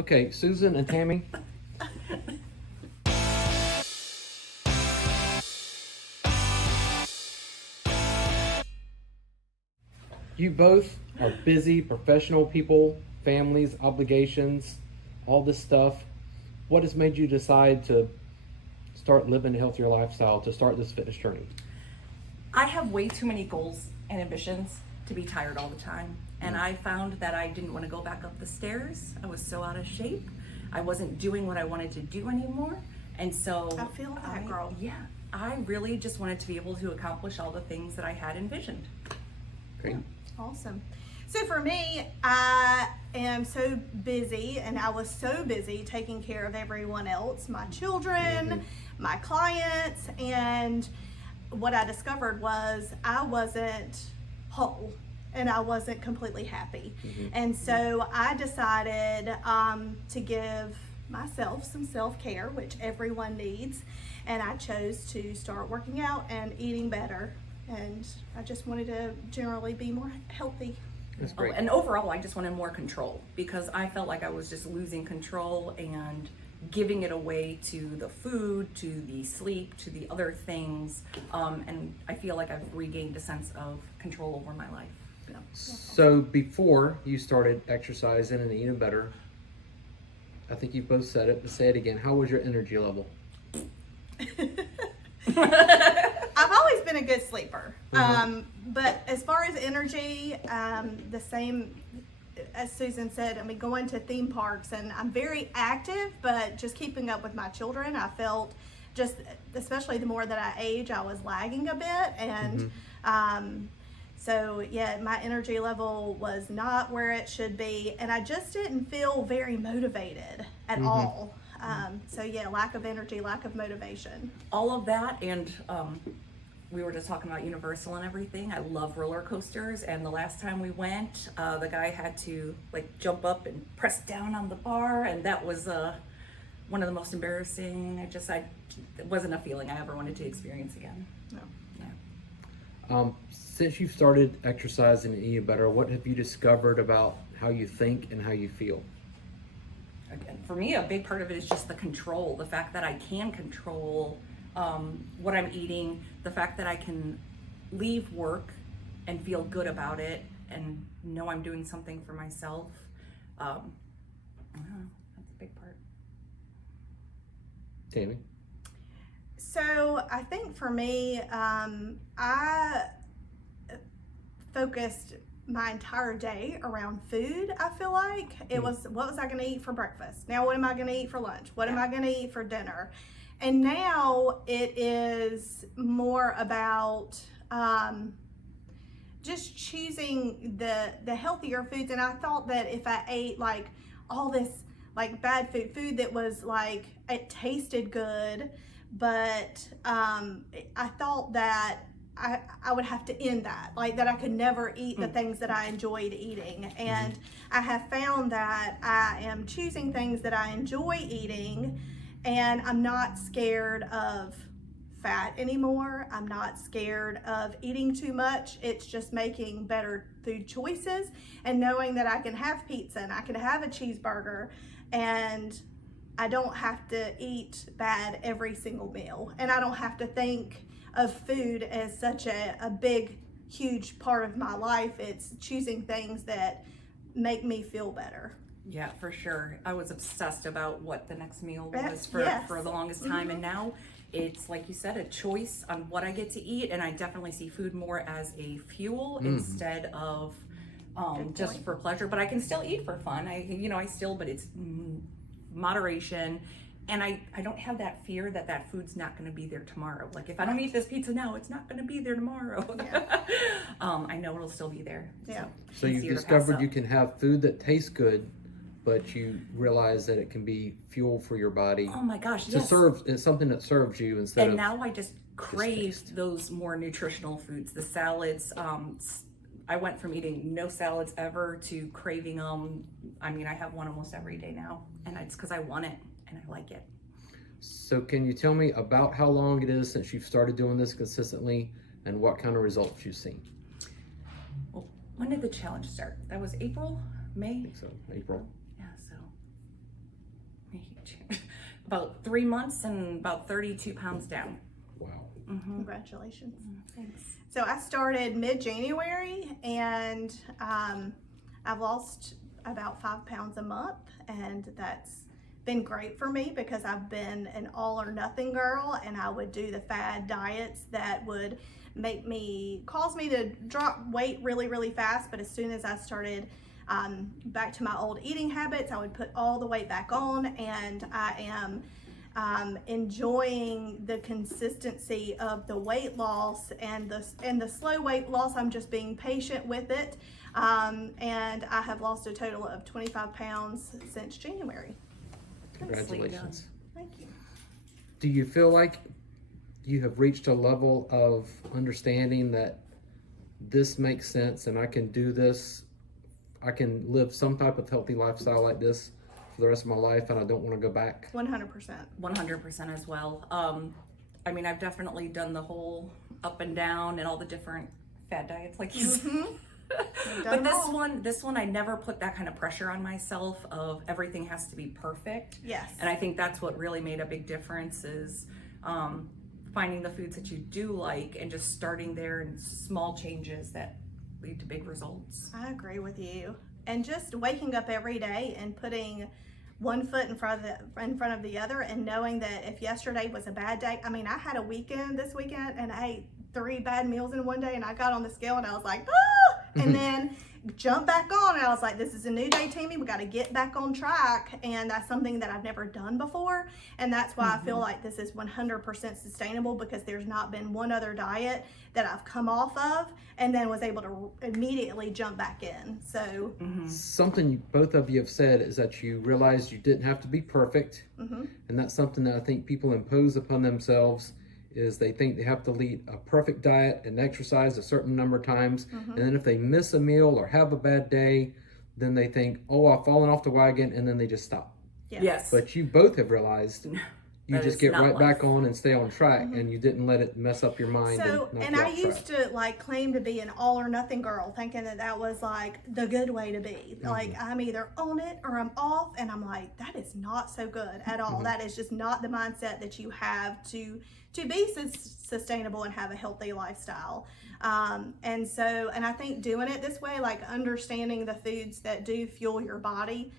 Okay, Susan and Tammy, you both are busy professional people, families, obligations, all this stuff. What has made you decide to start living a healthier lifestyle, to start this fitness journey? I have way too many goals and ambitions to be tired all the time. And I found that I didn't want to go back up the stairs. I was so out of shape. I wasn't doing what I wanted to do anymore. And so I feel that, girl. Yeah. I really just wanted to be able to accomplish all the things that I had envisioned. Great. Awesome. So for me, I am so busy, and I was so busy taking care of everyone else, my children, my clients, and what I discovered was I wasn't whole and I wasn't completely happy. And so I decided to give myself some self-care, which everyone needs, and I chose to start working out and eating better, and I just wanted to generally be more healthy. That's great. And overall, I just wanted more control because I felt like I was just losing control and giving it away to the food, to the sleep, to the other things. And I feel like I've regained a sense of control over my life. Yeah. So before you started exercising and eating better, I think you both said it, but say it again. How was your energy level? I've always been a good sleeper, but as far as energy, the same as Susan said. I mean, going to theme parks, and I'm very active, but just keeping up with my children, I felt just, especially the more that I age, I was lagging a bit, and so yeah, my energy level was not where it should be, and I just didn't feel very motivated at all. So yeah, lack of energy, lack of motivation. All of that, and we were just talking about Universal and everything. I love roller coasters, and the last time we went, the guy had to like jump up and press down on the bar, and that was one of the most embarrassing. It wasn't a feeling I ever wanted to experience again. No. Yeah. Since you've started exercising and eating better, what have you discovered about how you think and how you feel? Again, for me, a big part of it is just the control, the fact that I can control what I'm eating, the fact that I can leave work and feel good about it and know I'm doing something for myself. I don't know, that's a big part. Tammy? So I think for me, I focused my entire day around food. I feel like it was, what was I going to eat for breakfast? Now what am I going to eat for lunch? What am I going to eat for dinner? And now it is more about just choosing the healthier foods. And I thought that if I ate like all this like bad food that was like, it tasted good, but I thought that I would have to end that, like that I could never eat the things that I enjoyed eating. And I have found that I am choosing things that I enjoy eating, and I'm not scared of fat anymore. I'm not scared of eating too much. It's just making better food choices and knowing that I can have pizza and I can have a cheeseburger, and I don't have to eat bad every single meal. And I don't have to think of food as such a big, huge part of my life. It's choosing things that make me feel better. Yeah, for sure. I was obsessed about what the next meal was Yes. for the longest time. And now it's, like you said, a choice on what I get to eat. And I definitely see food more as a fuel instead of just for pleasure. But I can still eat for fun. But it's moderation. And I don't have that fear that food's not going to be there tomorrow. Like if I don't eat this pizza now, it's not going to be there tomorrow. Yeah. I know it'll still be there. Yeah. So you've discovered you can have food that tastes good, but you realize that it can be fuel for your body. Oh my gosh, To yes. serve, it's something that serves you instead And of. now I just crave taste. those more nutritional foods, the salads. I went from eating no salads ever to craving them. I mean, I have one almost every day now, and it's because I want it and I like it. So can you tell me about how long it is since you've started doing this consistently and what kind of results you've seen? Well, when did the challenge start? That was April, May? I think so, April. Yeah, so about 3 months and about 32 pounds down. Wow. Congratulations. Thanks. So I started mid-January, and I've lost about 5 pounds a month, and that's been great for me because I've been an all or nothing girl, and I would do the fad diets that would cause me to drop weight really, really fast. But as soon as I started back to my old eating habits, I would put all the weight back on, and I am enjoying the consistency of the weight loss and the slow weight loss. I'm just being patient with it, and I have lost a total of 25 pounds since January. Congratulations. Thank you. Do you feel like you have reached a level of understanding that this makes sense and I can do this, I can live some type of healthy lifestyle like this for the rest of my life, and I don't want to go back? 100%. 100% as well. I mean, I've definitely done the whole up and down and all the different fad diets, like you said. But this one, I never put that kind of pressure on myself of everything has to be perfect. Yes. And I think that's what really made a big difference is finding the foods that you do like and just starting there and small changes that lead to big results. I agree with you. And just waking up every day and putting one foot in front of the other, and knowing that if yesterday was a bad day, I mean, I had a weekend this weekend and I ate 3 bad meals in one day, and I got on the scale and I was like, ah! And then jumped back on, and I was like, this is a new day, Tami. We got to get back on track. And that's something that I've never done before. And that's why I feel like this is 100% sustainable, because there's not been one other diet that I've come off of and then was able to immediately jump back in. So Something both of you have said is that you realized you didn't have to be perfect. And that's something that I think people impose upon themselves, is they think they have to lead a perfect diet and exercise a certain number of times. And then if they miss a meal or have a bad day, then they think, oh, I've fallen off the wagon, and then they just stop. Yes. But you both have realized you That just is get not right life. back on and stay on track, and you didn't let it mess up your mind. So, knock and you I off used track. to like claim to be an all or nothing girl, thinking that that was like the good way to be. Like, I'm either on it or I'm off, and I'm like, that is not so good at all. That is just not the mindset that you have to be sustainable and have a healthy lifestyle. And I think doing it this way, like understanding the foods that do fuel your body,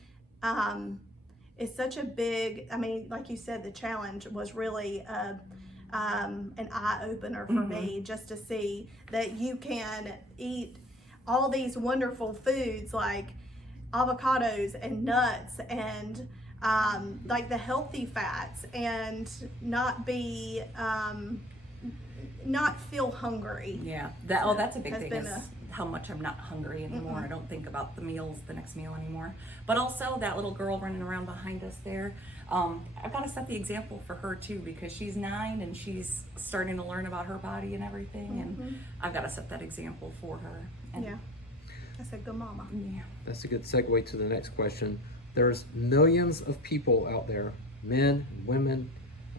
is such a big, I mean, like you said, the challenge was really an eye-opener for me, just to see that you can eat all these wonderful foods like avocados and nuts and like the healthy fats, and not be not feel hungry. Yeah. That's a big Has thing, been is how much I'm not hungry anymore. I don't think about the next meal anymore. But also that little girl running around behind us there, I've got to set the example for her too, because she's 9 and she's starting to learn about her body and everything, and I've got to set that example for her. And Yeah, that's a good mama. yeah. That's a good segue to the next question. There's millions of people out there, men and women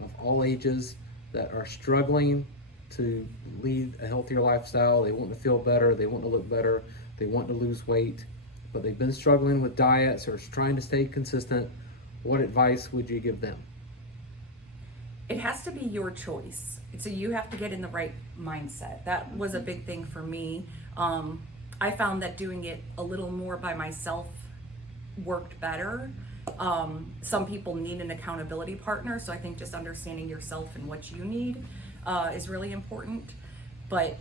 of all ages, that are struggling to lead a healthier lifestyle. They want to feel better, they want to look better, they want to lose weight, but they've been struggling with diets or trying to stay consistent. What advice would you give them? It has to be your choice. So you have to get in the right mindset. That was a big thing for me. I found that doing it a little more by myself worked better. Some people need an accountability partner, so I think just understanding yourself and what you need is really important. But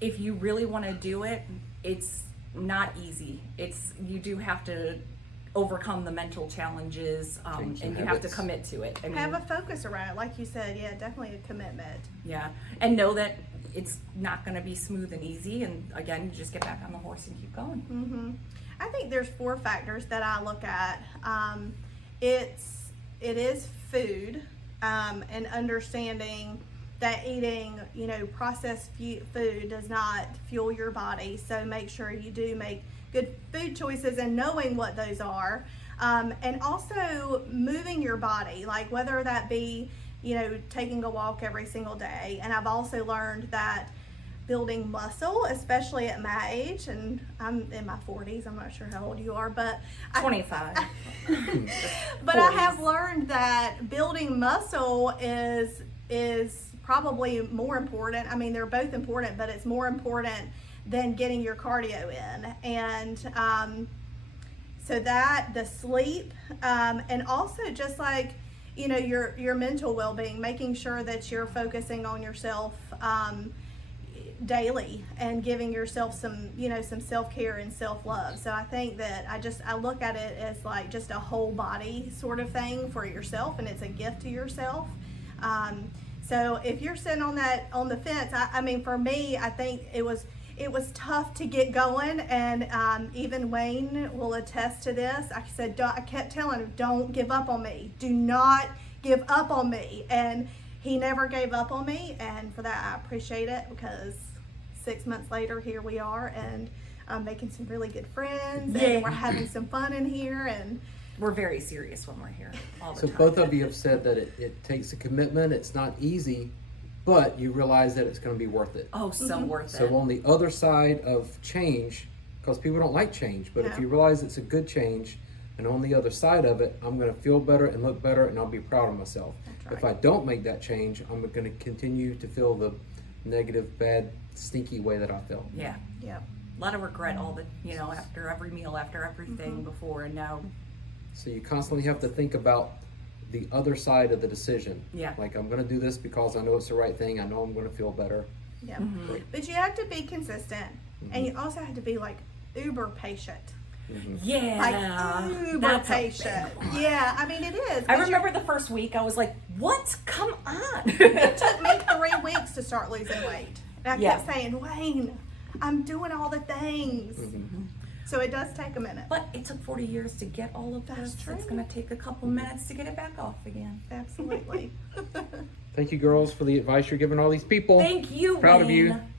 if you really want to do it, it's not easy. You do have to overcome the mental challenges, and you have to habits. commit to it. I mean, Have a focus around it, like you said. Yeah, definitely a commitment. yeah, and know that it's not going to be smooth and easy. And again, you just get back on the horse and keep going. I think there's 4 factors that I look at. It is food, and understanding that eating, processed food does not fuel your body. So make sure you do make good food choices and knowing what those are. And also moving your body, like whether that be, taking a walk every single day. And I've also learned that building muscle, especially at my age, and I'm in my 40s, I'm not sure how old you are, but 25. But I have learned that building muscle is probably more important. I mean, they're both important, but it's more important than getting your cardio in. And so that, the sleep, and also just like, you know, your mental well-being, making sure that you're focusing on yourself daily and giving yourself some, you know, some self-care and self-love. So I think that I look at it as like just a whole body sort of thing for yourself, and it's a gift to yourself. So if you're sitting on the fence, I mean, for me, I think it was tough to get going, and even Wayne will attest to this. I said, I kept telling him, don't give up on me. Do not give up on me. And he never gave up on me, and for that I appreciate it, because 6 months later, here we are, and I'm making some really good friends, and we're having some fun in here, and we're very serious when we're here all the So time. both of you have said that it takes a commitment. It's not easy, but you realize that it's going to be worth it. Oh, so worth So it. on the other side of change, because people don't like change, but if No. you realize it's a good change, and on the other side of it, I'm going to feel better and look better, and I'll be proud of myself. That's If I right. don't make that change, I'm going to continue to feel the negative, bad, stinky way that I felt. Yeah. Yep. A lot of regret after every meal, after everything before, and now. So you constantly have to think about the other side of the decision. Yeah. Like, I'm going to do this because I know it's the right thing. I know I'm going to feel better. Yeah. Mm-hmm. But you have to be consistent, and you also have to be like uber patient. Yeah. Like uber that's a patient. big one. Yeah, I mean, it is. I 'cause remember the first week, I was like, what? Come on. it took me 3 weeks to start losing weight. And I Yeah. kept saying, Wayne, I'm doing all the things. So it does take a minute. But it took 40 years to get all of That's this. true. It's going to take a couple minutes to get it back off again. Absolutely. Thank you, girls, for the advice you're giving all these people. Thank you, Proud of you. Wayne.